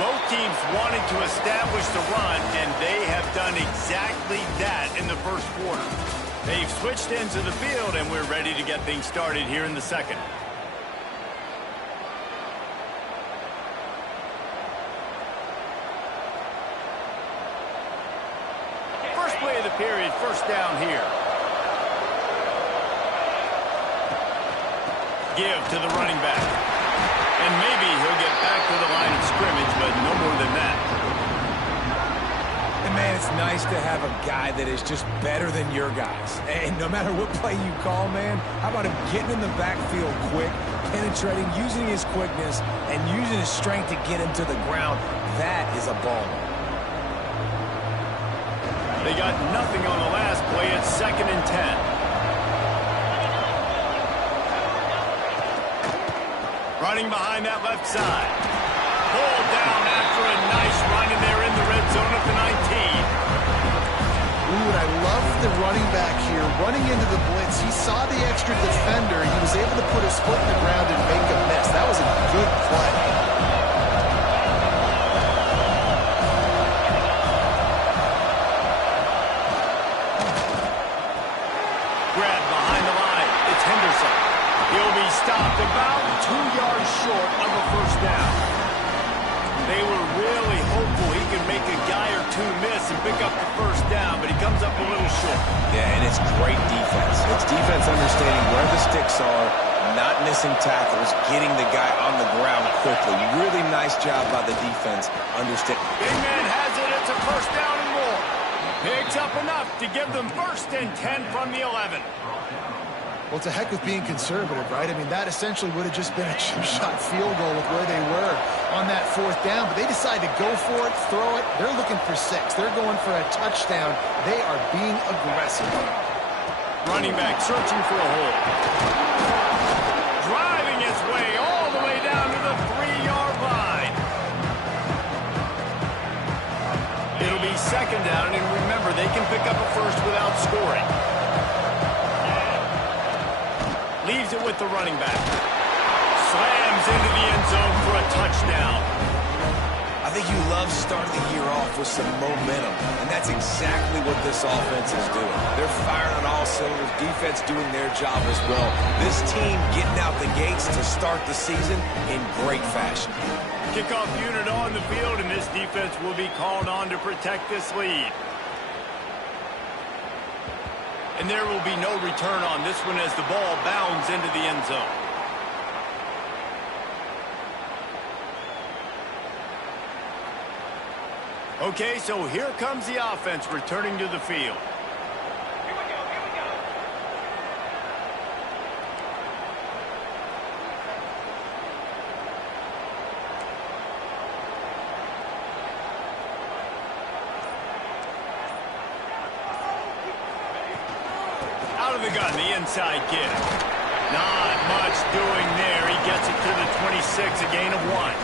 Both teams wanting to establish the run, and they have done exactly that in the first quarter. They've switched ends of the field, and we're ready to get things started here in the second. First play of the period, first down here. Give to the running back. And maybe he'll get back to the line of scrimmage, but no more than that. And man, it's nice to have a guy that is just better than your guys. And no matter what play you call, man, how about him getting in the backfield quick, penetrating, using his quickness, and using his strength to get him to the ground. That is a baller. They got nothing on the last play. It's 2nd and 10. Running behind that left side. Pulled down after a nice run, and they're in the red zone at the 19. Ooh, and I love the running back here. Running into the blitz, he saw the extra defender. He was able to put his foot in the ground and make a miss. That was a good play. Grab behind the line. It's Henderson. He'll be stopped about 2 yards short of a first down. They were really hopeful he could make a guy or two miss and pick up the first down, but he comes up a little short. Yeah, and it's great defense. It's defense understanding where the sticks are, not missing tackles, getting the guy on the ground quickly. Really nice job by the defense. Understand. Big man has it. It's a first down and more. Picks up enough to give them 1st and 10 from the 11. Well, it's a heck of being conservative, right? I mean, that essentially would have just been a chip shot field goal with where they were on that 4th down. But they decided to go for it, throw it. They're looking for 6. They're going for a touchdown. They are being aggressive. Running back searching for a hole. Driving his way all the way down to the 3-yard line. It'll be 2nd down, and remember, they can pick up a first without scoring. Leaves it with the running back. Slams into the end zone for a touchdown. I think you love starting the year off with some momentum, and that's exactly what this offense is doing. They're firing on all cylinders, defense doing their job as well. This team getting out the gates to start the season in great fashion. Kickoff unit on the field, and this defense will be called on to protect this lead. And there will be no return on this one as the ball bounds into the end zone. Okay, so here comes the offense returning to the field. Out of the gun, the inside give. Not much doing there. He gets it to the 26, a gain of 1.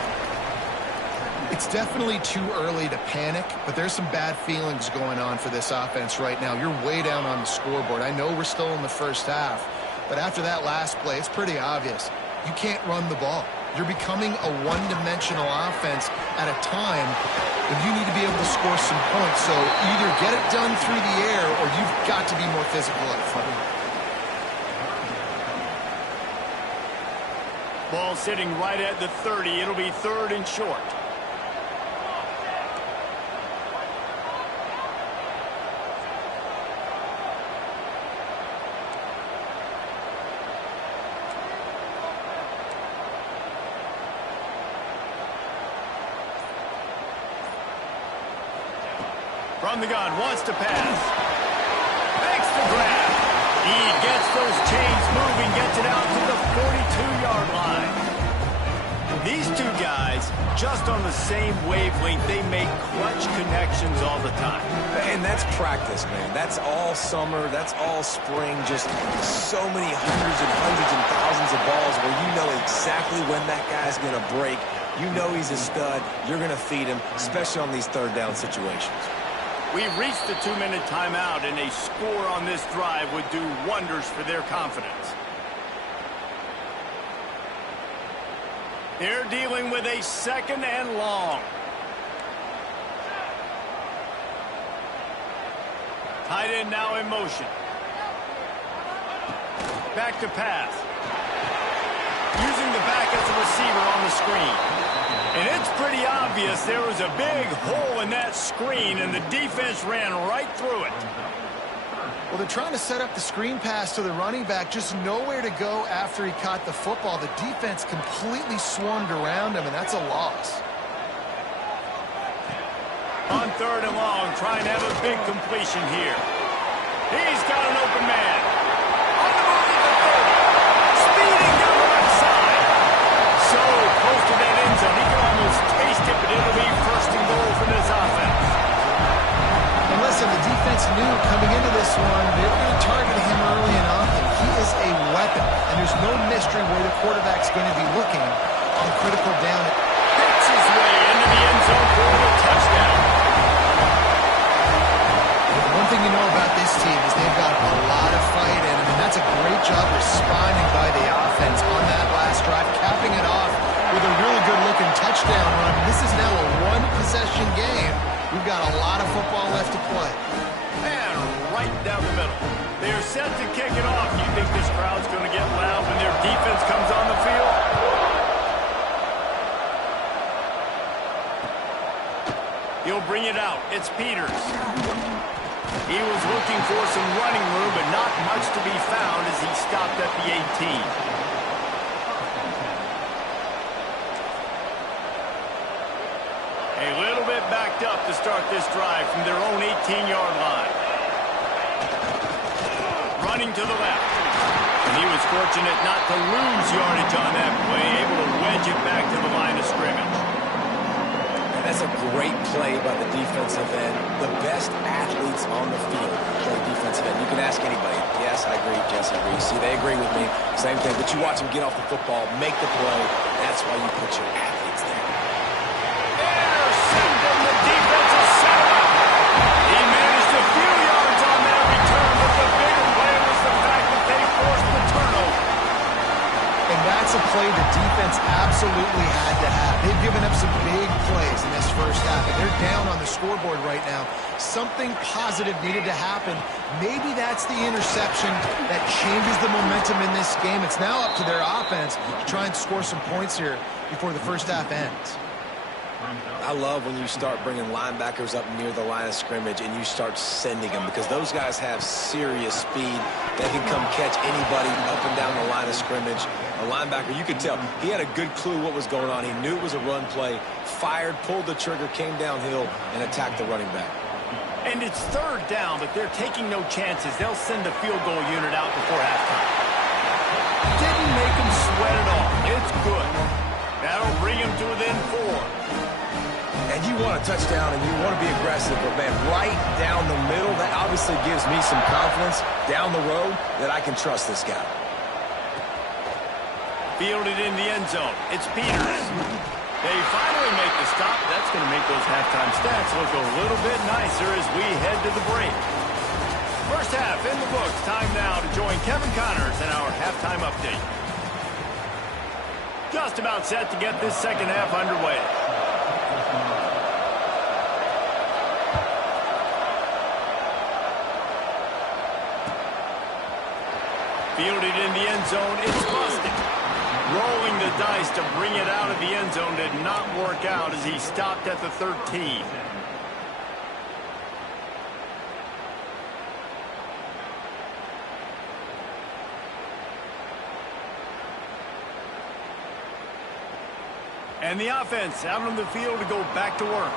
It's definitely too early to panic, but there's some bad feelings going on for this offense right now. You're way down on the scoreboard. I know we're still in the first half, but after that last play, it's pretty obvious. You can't run the ball. You're becoming a one-dimensional offense at a time when you need to be able to score some points. So either get it done through the air or you've got to be more physical up front. Ball sitting right at the 30. It'll be 3rd and short. From the gun, wants to pass. Makes the grab. He gets those chains moving, gets it out to the 42-yard line. These two guys, just on the same wavelength, they make clutch connections all the time. And that's practice, man. That's all summer. That's all spring. Just so many hundreds and thousands of balls where you know exactly when that guy's going to break. You know he's a stud. You're going to feed him, especially on these 3rd down situations. We've reached the 2-minute timeout, and a score on this drive would do wonders for their confidence. They're dealing with a 2nd and long. Tight end now in motion. Back to pass. Using the back as a receiver on the screen. And it's pretty obvious there was a big hole in that screen, and the defense ran right through it. Well, they're trying to set up the screen pass to the running back, just nowhere to go after he caught the football. The defense completely swarmed around him, and that's a loss. On 3rd and long, trying to have a big completion here. He's got an open man. On the move to the 30. Speeding down the left side. So close to that end zone, he can almost taste it, but it'll be 1st and goal for this offense. And listen, the defense knew coming into this one, they were going to target him early and often. He is a weapon, and there's no mystery where the quarterback's going to be looking on critical down. Hits his way into the end zone for a touchdown. One thing you know about this team is they've got a lot of fight in them, and that's a great job responding by the offense on that last drive, capping it off with a really good-looking touchdown run. This is now a one-possession game. We've got a lot of football left to play. And right down the middle. They're set to kick it off. You think this crowd's going to get loud when their defense comes on the field? He'll bring it out. It's Peters. He was looking for some running room, but not much to be found as he stopped at the 18. A little bit backed up to start this drive from their own 18-yard line. Running to the left. And he was fortunate not to lose yardage on that play, able to wedge it back to the line of scrimmage. That's a great play by the defensive end. The best athletes on the field play defensive end. You can ask anybody. Yes, I agree. Jesse agrees. See, they agree with me. Same thing. But you watch them get off the football, make the play. That's why you put your athletes there. Intercepted. The defense is set up. He managed a few yards on that return, but the bigger play was the fact that they forced the turnover. And that's a play the defense absolutely had to have. They've given up some big plays in this first half, and they're down on the scoreboard right now. Something positive needed to happen. Maybe that's the interception that changes the momentum in this game. It's now up to their offense to try and score some points here before the first half ends. I love when you start bringing linebackers up near the line of scrimmage and you start sending them, because those guys have serious speed. They can come catch anybody up and down the line of scrimmage. A linebacker, you could tell, he had a good clue what was going on. He knew it was a run play, fired, pulled the trigger, came downhill, and attacked the running back. And it's 3rd down, but they're taking no chances. They'll send the field goal unit out before halftime. Didn't make them sweat at all. It's good. That'll bring him to within 4. And you want a touchdown and you want to be aggressive, but man, right down the middle, that obviously gives me some confidence down the road that I can trust this guy. Fielded in the end zone. It's Peters. They finally make the stop. That's going to make those halftime stats look a little bit nicer as we head to the break. First half in the books. Time now to join Kevin Connors in our halftime update. Just about set to get this second half underway. Fielded in the end zone, it's busted. Rolling the dice to bring it out of the end zone did not work out as he stopped at the 13. And the offense out on the field to go back to work.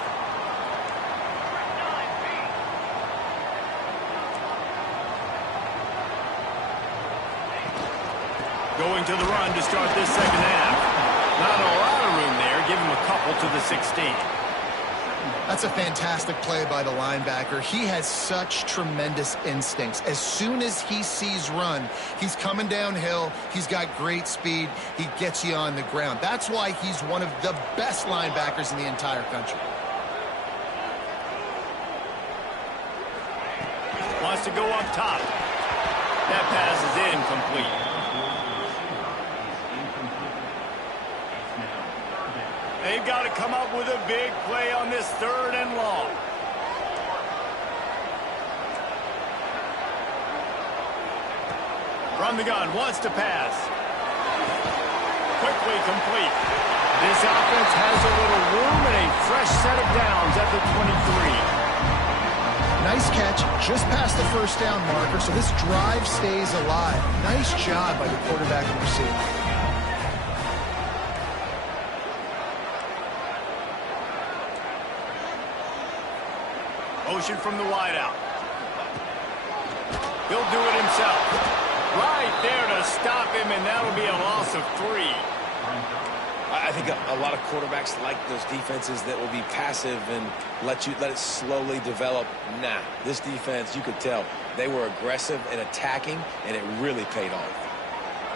Going to the run to start this second half. Not a lot of room there. Give him a couple to the 16. That's a fantastic play by the linebacker. He has such tremendous instincts. As soon as he sees run, he's coming downhill. He's got great speed. He gets you on the ground. That's why he's one of the best linebackers in the entire country. Wants to go up top. That pass is incomplete. They've got to come up with a big play on this 3rd and long. From the gun, wants to pass. Quickly complete. This offense has a little room and a fresh set of downs at the 23. Nice catch, just past the first down marker, so this drive stays alive. Nice job by the quarterback and receiver. Motion from the wideout. He'll do it himself. Right there to stop him, and that'll be a loss of 3. I think a lot of quarterbacks like those defenses that will be passive and let it slowly develop. Nah, this defense, you could tell, they were aggressive and attacking, and it really paid off.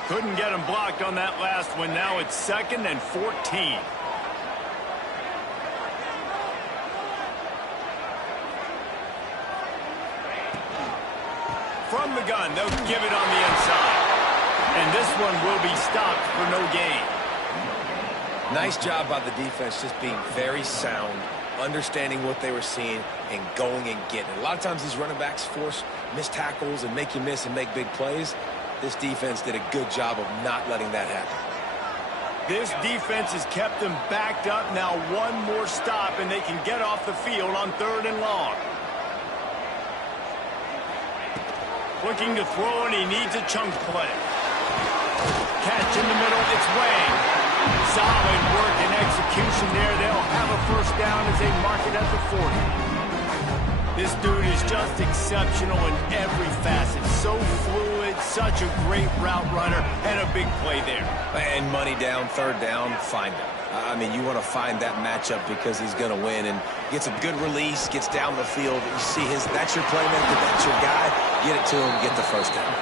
Couldn't get him blocked on that last one. Now it's 2nd and 14. From the gun, they'll give it on the inside. And this one will be stopped for no gain. Nice job by the defense just being very sound, understanding what they were seeing, and going and getting it. A lot of times these running backs force missed tackles and make you miss and make big plays. This defense did a good job of not letting that happen. This defense has kept them backed up. Now one more stop, and they can get off the field on 3rd and long. Looking to throw, and he needs a chunk play. Catch in the middle, it's Wang. Solid work and execution there. They'll have a first down as they mark it at the 40. This dude is just exceptional in every facet. So fluid, such a great route runner, and a big play there. And money down, 3rd down, find him. I mean, you want to find that matchup because he's going to win and gets a good release, gets down the field. You see that's your playmaker, that's your guy. Get it to him, get the first down.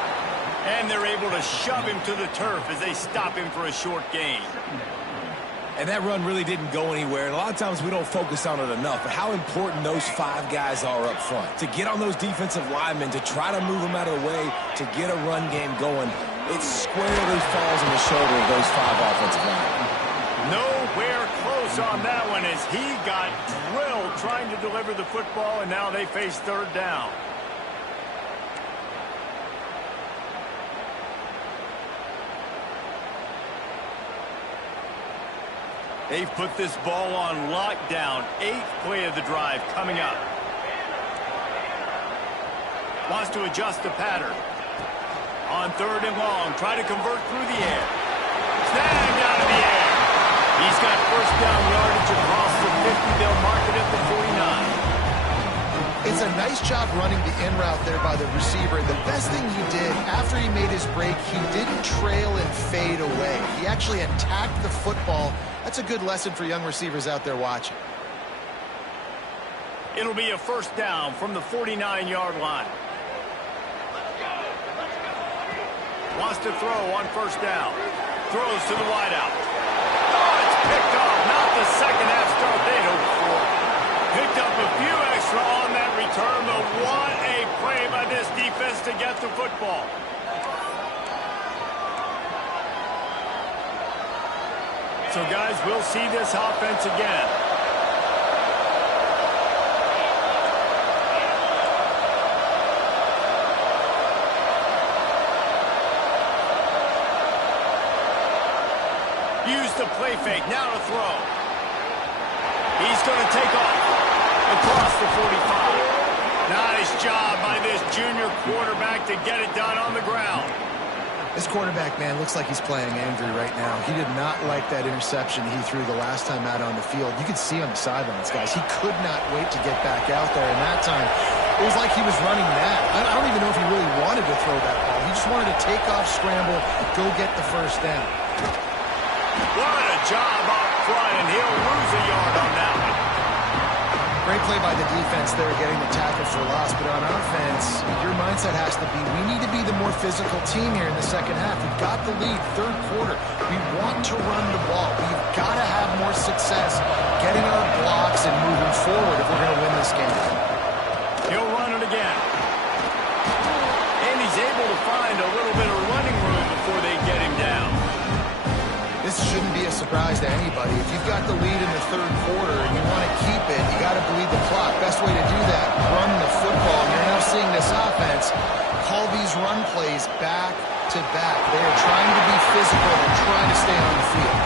And they're able to shove him to the turf as they stop him for a short gain. And that run really didn't go anywhere. And a lot of times we don't focus on it enough. But how important those 5 guys are up front. To get on those defensive linemen, to try to move them out of the way, to get a run game going, it squarely falls on the shoulder of those 5 offensive linemen. Nowhere close on that one as he got drilled trying to deliver the football, and now they face 3rd down. They've put this ball on lockdown. 8th play of the drive coming up. Wants to adjust the pattern. On 3rd and long, try to convert through the air. Snagged out of the air. He's got first down yardage across the 50. They'll mark it at the 49. It's a nice job running the in route there by the receiver. The best thing he did after he made his break, he didn't trail and fade away. He actually attacked the football. That's a good lesson for young receivers out there watching. It'll be a first down from the 49-yard line. Wants to throw on first down. Throws to the wideout. Oh, it's picked off. Not the second half start they'd hoped for. Picked up a few extra on that return, but what a play by this defense to get the football. So, guys, we'll see this offense again. Use the play fake. Now to throw. He's going to take off across the 45. Nice job by this junior quarterback to get it done on the ground. This quarterback, man, looks like he's playing angry right now. He did not like that interception he threw the last time out on the field. You could see on the sidelines, guys. He could not wait to get back out there. And that time, it was like he was running mad. I don't even know if he really wanted to throw that ball. He just wanted to take off, scramble, go get the first down. What a job up front, and he'll lose a yard on that one. Great play by the defense there, getting the tackle for loss. But on offense, your mindset has to be, we need to be the more physical team here in the second half. We've got the lead, 3rd quarter. We want to run the ball. We've got to have more success getting our blocks and moving forward if we're going to win this game. He'll run it again. And he's able to find a little bit of running room before they get him down. This shouldn't be a surprise to anybody. If you've got the lead in the 3rd quarter and you want to keep it, you got to bleed the clock. Best way to do that, run the football. And you're now seeing this offense call these run plays back back-to-back. They are trying to be physical and trying to stay on the field.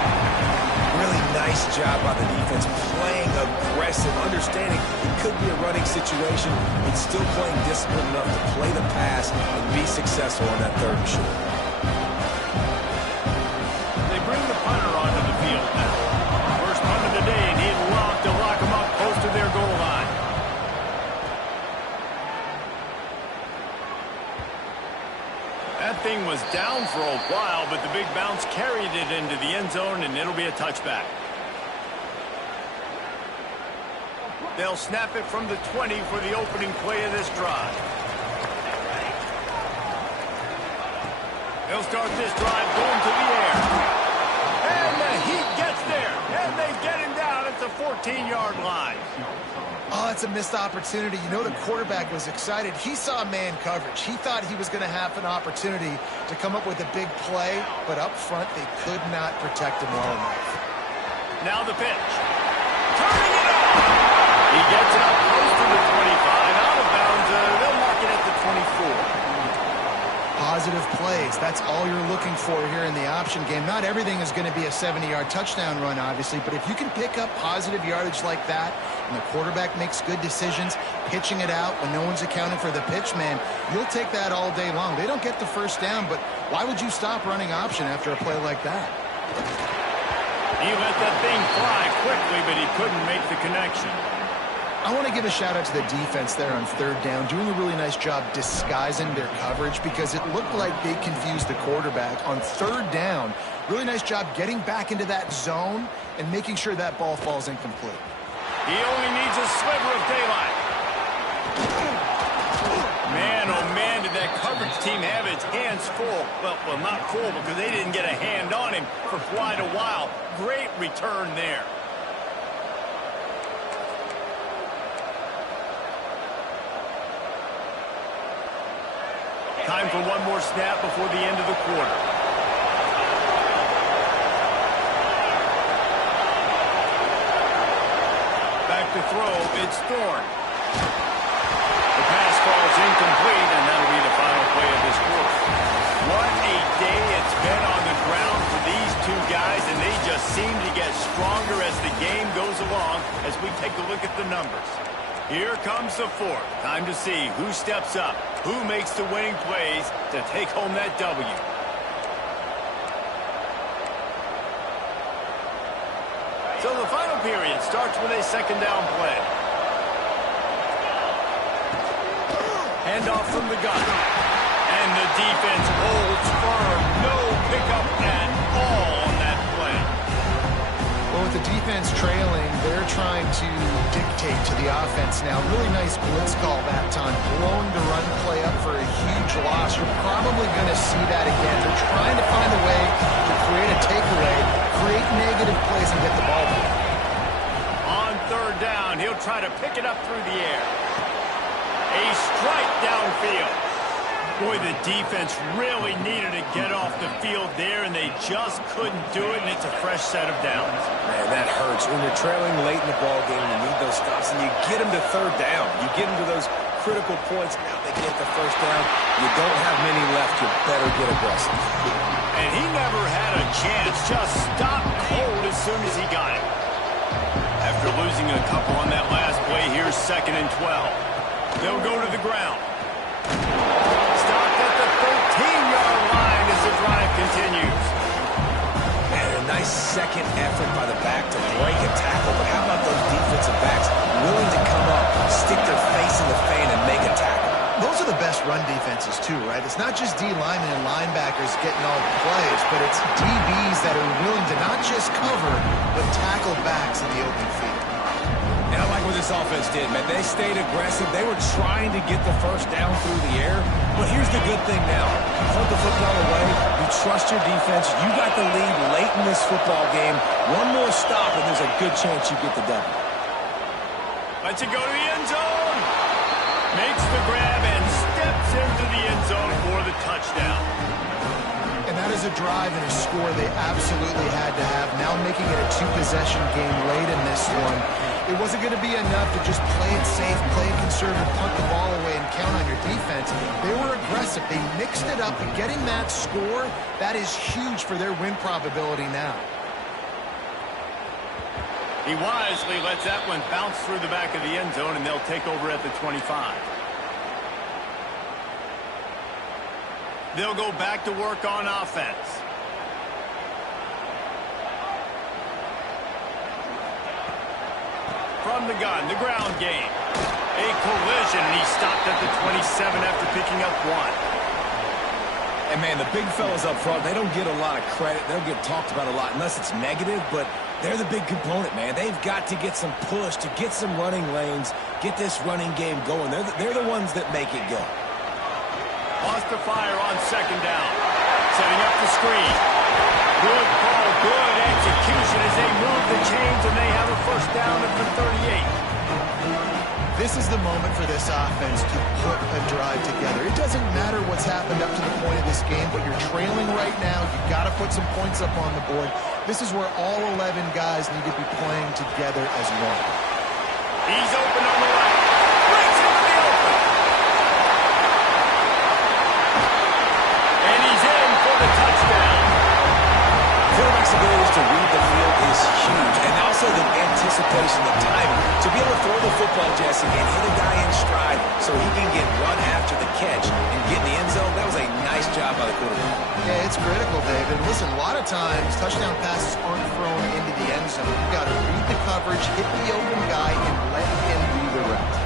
Really nice job by the defense, playing aggressive, understanding it could be a running situation, but still playing disciplined enough to play the pass and be successful on that 3rd and short. They bring the punter onto the field now. First punt of the day, and he'd love to lock them up close to their goal line. That thing was down for a while, but the big bounce carried it into the end zone, and it'll be a touchback. They'll snap it from the 20 for the opening play of this drive. They'll start this drive going to the air. And the Heat gets there, and they get him down at the 14-yard line. Oh, it's a missed opportunity. You know, the quarterback was excited. He saw man coverage. He thought he was going to have an opportunity to come up with a big play, but up front, they could not protect him well enough. Now the pitch. Turning it up. He gets it up close to the 25. Out of bounds. They'll mark it at the 24. Positive plays. That's all you're looking for here in the option game. Not everything is going to be a 70-yard touchdown run, obviously, but if you can pick up positive yardage like that, and the quarterback makes good decisions, pitching it out when no one's accounting for the pitch, man, you'll take that all day long. They don't get the first down, but why would you stop running option after a play like that? He let that thing fly quickly, but he couldn't make the connection. I want to give a shout out to the defense there on 3rd down, doing a really nice job disguising their coverage because it looked like they confused the quarterback on 3rd down. Really nice job getting back into that zone and making sure that ball falls incomplete. He only needs a sliver of daylight. Man, oh man, did that coverage team have its hands full. Well, not full because they didn't get a hand on him for quite a while. Great return there. Time for one more snap before the end of the quarter. Back to throw, it's Thorne. The pass falls incomplete, and that'll be the final play of this quarter. What a day it's been on the ground for these two guys, and they just seem to get stronger as the game goes along as we take a look at the numbers. Here comes the 4th. Time to see who steps up, who makes the winning plays to take home that W. So the final period starts with a 2nd down play. Handoff from the gun. And the defense holds firm. No pickup at all on that play. Well, with the defense trailing, they're trying to dictate to the offense now. Really nice blitz call that time. Blowing the run play up for a huge loss. You're probably going to see that again. They're trying to find a way to create a takeaway, create negative plays, and get the ball back. On 3rd down, he'll try to pick it up through the air. A strike downfield. Boy, the defense really needed to get off the field there, and they just couldn't do it, and it's a fresh set of downs. Man, that hurts. When you're trailing late in the ball game, you need those stops, and you get them to 3rd down. You get them to those critical points. Now they get the 1st down. You don't have many left. You better get aggressive. And he never had a chance. Just stopped cold as soon as he got it. After losing a couple on that last play, here's 2nd and 12. They'll go to the ground. Stopped at the 13-yard line as the drive continues. And a nice second effort by the back to break a tackle. But how about those defensive backs willing to come up, stick their face in the fan, and make a tackle? Those are the best run defenses, too, right? It's not just D linemen and linebackers getting all the plays, but it's DBs that are willing to not just cover, but tackle backs in the open field. And I like what this offense did, man. They stayed aggressive. They were trying to get the 1st down through the air. But here's the good thing now. You punt the football away. You trust your defense. You got the lead late in this football game. One more stop, and there's a good chance you get the W. Lets it go to the end zone. Makes the grab and steps into the end zone for the touchdown. And that is a drive and a score they absolutely had to have. Now making it a 2-possession game late in this one. It wasn't going to be enough to just play it safe, play it conservative, punt the ball away, and count on your defense. They were aggressive. They mixed it up, and getting that score, that is huge for their win probability now. He wisely lets that one bounce through the back of the end zone, and they'll take over at the 25. They'll go back to work on offense. From the gun, the ground game. A collision, and he stopped at the 27 after picking up one. And, man, the big fellas up front, they don't get a lot of credit. They'll get talked about a lot unless it's negative, but they're the big component, man. They've got to get some push, to get some running lanes, get this running game going. They're the ones that make it go. Lost the fire on second down. Setting up the screen. Good call, good execution as they move the chains, and they have a first down at the 38. This is the moment for this offense to put a drive together. It doesn't matter what's happened up to the point of this game, but you're trailing right now. You've got to put some points up on the board. This is where all 11 guys need to be playing together as one. He's open on the right. Breaks into the open. And he's in for the touchdown. Quarterback's ability to read the field is huge, and also the anticipation, the timing. To be able to throw the football, Jesse, and hit a guy in stride so he can get run after the catch and get in the end zone, that was a nice job by the quarterback. Yeah, it's critical, David. Listen, a lot of times touchdown passes aren't thrown into the end zone. You've got to read the coverage, hit the open guy, and let him do the rest.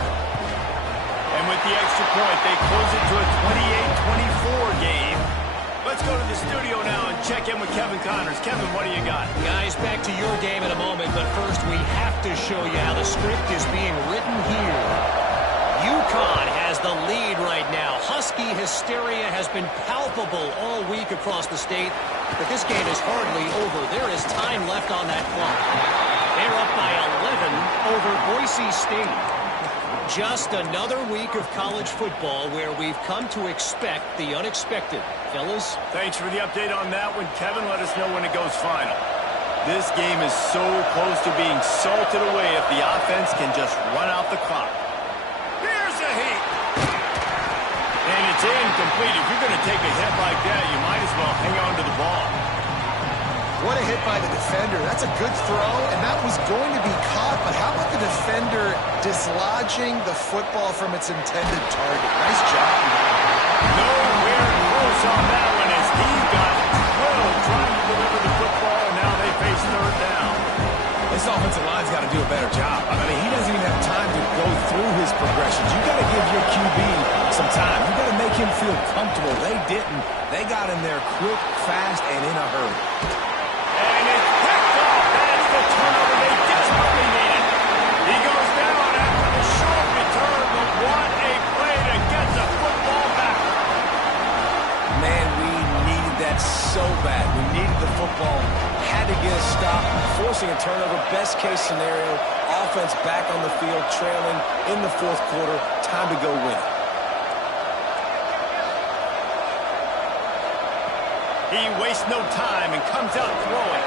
And with the extra point, they close it to a 28-24 game. Let's go to the studio now and check in with Kevin Connors. Kevin, what do you got? Guys, back to your game in a moment, but first we have to show you how the script is being written here. UConn has the lead right now. Husky hysteria has been palpable all week across the state, but this game is hardly over. There is time left on that clock. They're up by 11 over Boise State. Just another week of college football where we've come to expect the unexpected. Fellas? Thanks for the update on that one, Kevin. Let us know when it goes final. This game is so close to being salted away if the offense can just run out the clock. Here's a heat. And it's incomplete. If you're going to take a hit like that, you might as well hang on to the ball. What a hit by the defender. That's a good throw, and that was going to be caught, but how about the defender dislodging the football from its intended target? Nice job. Nowhere close on that one as he got drilled trying to deliver the football, and now they face third down. This offensive line's got to do a better job. I mean, he doesn't even have time to go through his progressions. You got to give your QB some time. You got to make him feel comfortable. They didn't. They got in there quick, fast, and in a hurry. And it's picked off. That's the turnover they desperately needed. He goes down after the short return, but what a play to get the football back. Man, we needed that so bad. We needed the football. Had to get a stop, forcing a turnover. Best case scenario, offense back on the field, trailing in the fourth quarter. Time to go win it. He wastes no time and comes out throwing.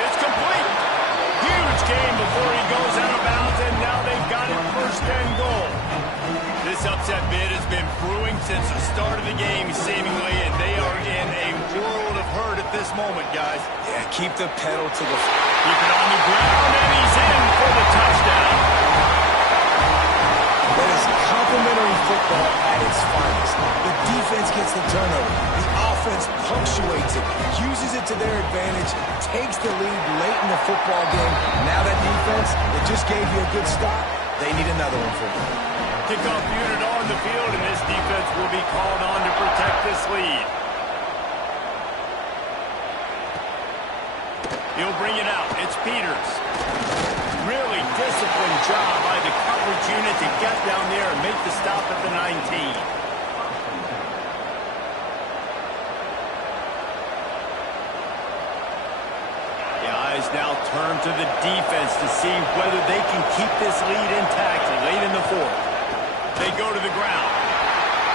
It's complete. Huge game before he goes out of bounds, and now they've got it first and goal. This upset bid has been brewing since the start of the game, seemingly, and they are in a world of hurt at this moment, guys. Yeah, keep the pedal to the... Keep it on the ground, and he's in for the touchdown. That is complimentary football at its finest. The defense gets the turnover. The offense punctuates it, uses it to their advantage, takes the lead late in the football game. Now that defense that just gave you a good stop, they need another one for you. Kickoff unit on the field, and this defense will be called on to protect this lead. He'll bring it out. It's Peters. Really disciplined job by the coverage unit to get down there and make the stop at the 19. The eyes now turn to the defense to see whether they can keep this lead intact late in the fourth. They go to the ground.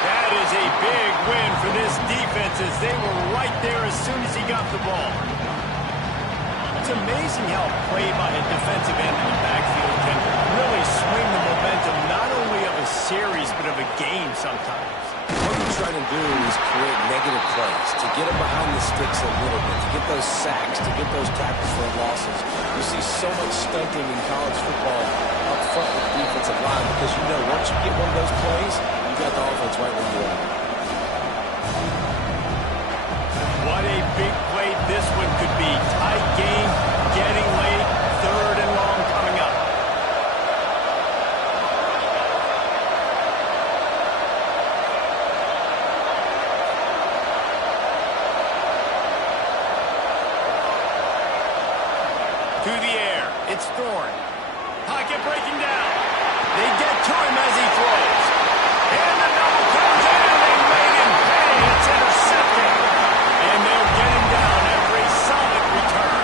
That is a big win for this defense as they were right there as soon as he got the ball. To amazing how a play by a defensive end in the backfield can really swing the momentum not only of a series but of a game sometimes. What you try to do is create negative plays, to get them behind the sticks a little bit, to get those sacks, to get those tackles for losses. You see so much stunting in college football up front with the defensive line because you know once you get one of those plays, you got the offense right where you are. What a big play this one could be. Tight game, getting late, 3rd and long coming up. To the air, it's Thorne. Pocket breaking down. They get to him as he throws. And the double comes in. They made him pay. It's intercepted. And they'll get him down after a solid return.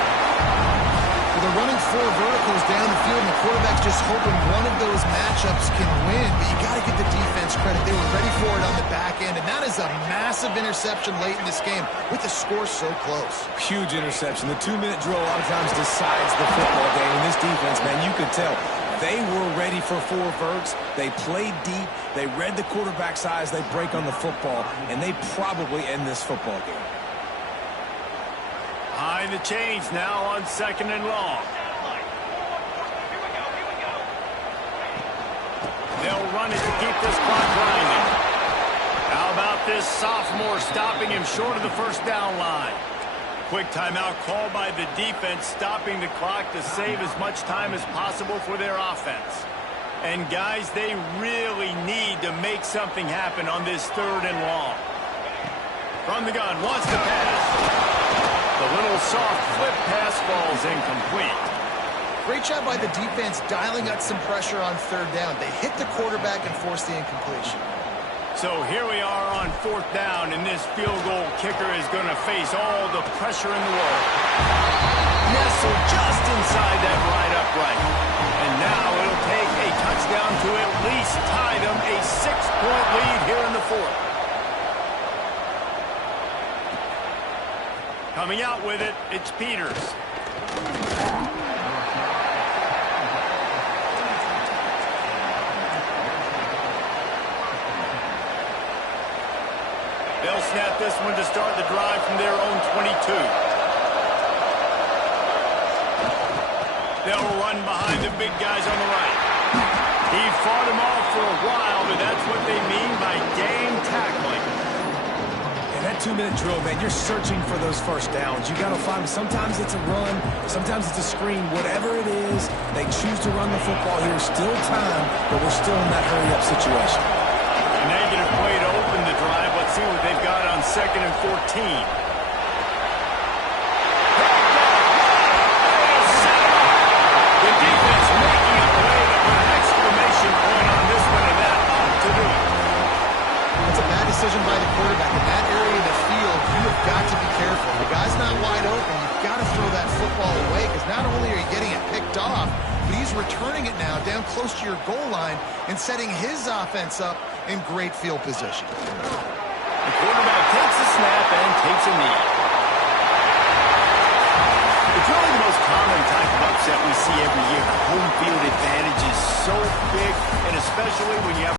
Well, they're running 4 verticals down the field, and the quarterback's just hoping one of those matchups can win. But you got to give the defense credit. They were ready for it on the back end, and that is a massive interception late in this game with the score so close. Huge interception. The 2-minute drill a lot of times decides the football game. And this defense, man, you could tell they were ready for 4 verts. They played deep. They read the quarterback's eyes. They break on the football, and they probably end this football game. Behind the chains now on 2nd and long. They'll run it to keep this clock grinding. How about this sophomore stopping him short of the 1st down line? Quick timeout called by the defense, stopping the clock to save as much time as possible for their offense. And guys, they really need to make something happen on this 3rd and long. From the gun, wants to pass. The little soft flip pass falls incomplete. Great job by the defense dialing up some pressure on 3rd down. They hit the quarterback and forced the incompletion. So here we are on 4th down, and this field goal kicker is going to face all the pressure in the world. Nestled just inside that right upright. And now it'll take a touchdown to at least tie them a 6-point lead here in the 4th. Coming out with it, it's Peters. They'll snap this one to start the drive from their own 22. They'll run behind the big guys on the right. He fought them off for a while, but that's what they mean by game tackling. And that 2-minute drill, man, you're searching for those 1st downs. You got to find them. Sometimes it's a run, sometimes it's a screen. Whatever it is, they choose to run the football here. Still time, but we're still in that hurry-up situation. A negative play to open the drive. Let's see what they've got on 2nd and 14. The defense making a play to put an exclamation point on this one, and that ought to do it. It's a bad decision by the quarterback. In that area of the field, you have got to be careful. The guy's not wide open. You've got to throw that football away because not only are you getting it picked off, but he's returning it now down close to your goal line and setting his offense up in great field position. The quarterback takes a snap and takes a knee. It's really the most common type of upset we see every year. Home field advantage is so big, and especially when you have